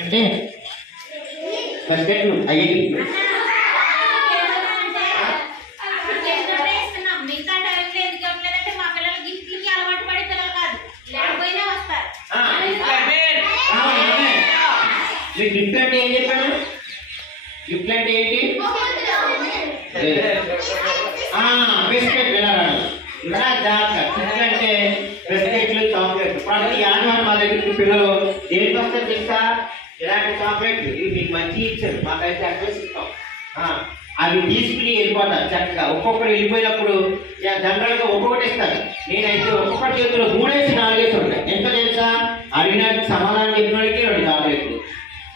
అంటే ఫస్ట్ అయ్యే గిఫ్ట్ అంటే ఏం చెప్పాను? గిఫ్ట్ అంటే ఏంటి? బిస్కెట్ వినరాడు ఇంకా జాగ్రత్త. ఎందుకంటే బిస్కెట్లు చాక్లెట్లు ప్రతి ఆదివారం మా దగ్గరికి పిల్లలు దేనికి వస్తారు తెలుసా? ఇలాంటి చాక్లెట్లు ఇవి మీకు మంచి ఇచ్చారు, మాకైతే అడ్రస్ ఇస్తాం. అవి తీసుకుని వెళ్ళిపోతారు చక్కగా. ఒక్కొక్కరు వెళ్ళిపోయినప్పుడు జనరల్గా ఒక్కొక్కటి ఇస్తారు. నేనైతే ఒక్కొక్కటి చేతిలో 3 4 ఉంటాయి. ఎంత తెలుసా? అడిగినట్టు సమాధానం చెప్పిన వాళ్ళకి 2 చాక్లెట్లు,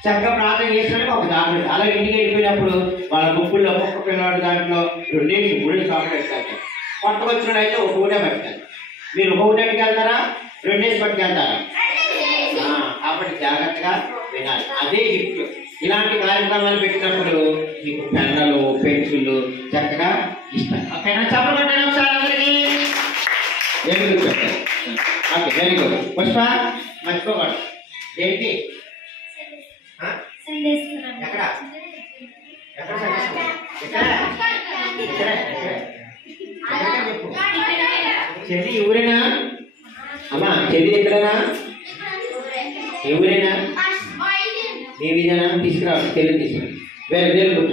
చక్కగా ప్రార్థన చేసినట్టు 1 చాక్లెట్. అలా ఇంటికి వెళ్ళిపోయినప్పుడు వాళ్ళ బుక్కుల్లో ఒక్కొక్క పిల్లవాడు దాంట్లో 2 3 చాక్లెట్స్ పెడతారు. కొత్తగా వచ్చిన అయితే ఒకటే పెడతారు. మీరు ఒకటికి వెళ్తారా? 2 పట్టుకెళ్తారా? కాబట్టి జాగ్రత్తగా వినాలి. అదే గిఫ్ట్. ఇలాంటి కార్యక్రమాలు పెట్టినప్పుడు మీకు పెన్నులు పెన్సిళ్ళు చక్కగా ఇస్తాను. ఓకేనా? చెప్పమంటాను ఒకసారి అందరికీ. వెరీ గుడ్ పెట్టారు. Okay, very good. పుష్ప మర్చిపోకూడదు. ఏంటి? ఎక్కడ ఎక్కడ చెప్పు. చెల్లి ఊరేనా అమ్మా? చెల్లి ఎక్కడనా? ఎవరైనా నీ విధానం తీసుకురావాలి. తెలుగు తీసుకురా. వేరే తెలుగు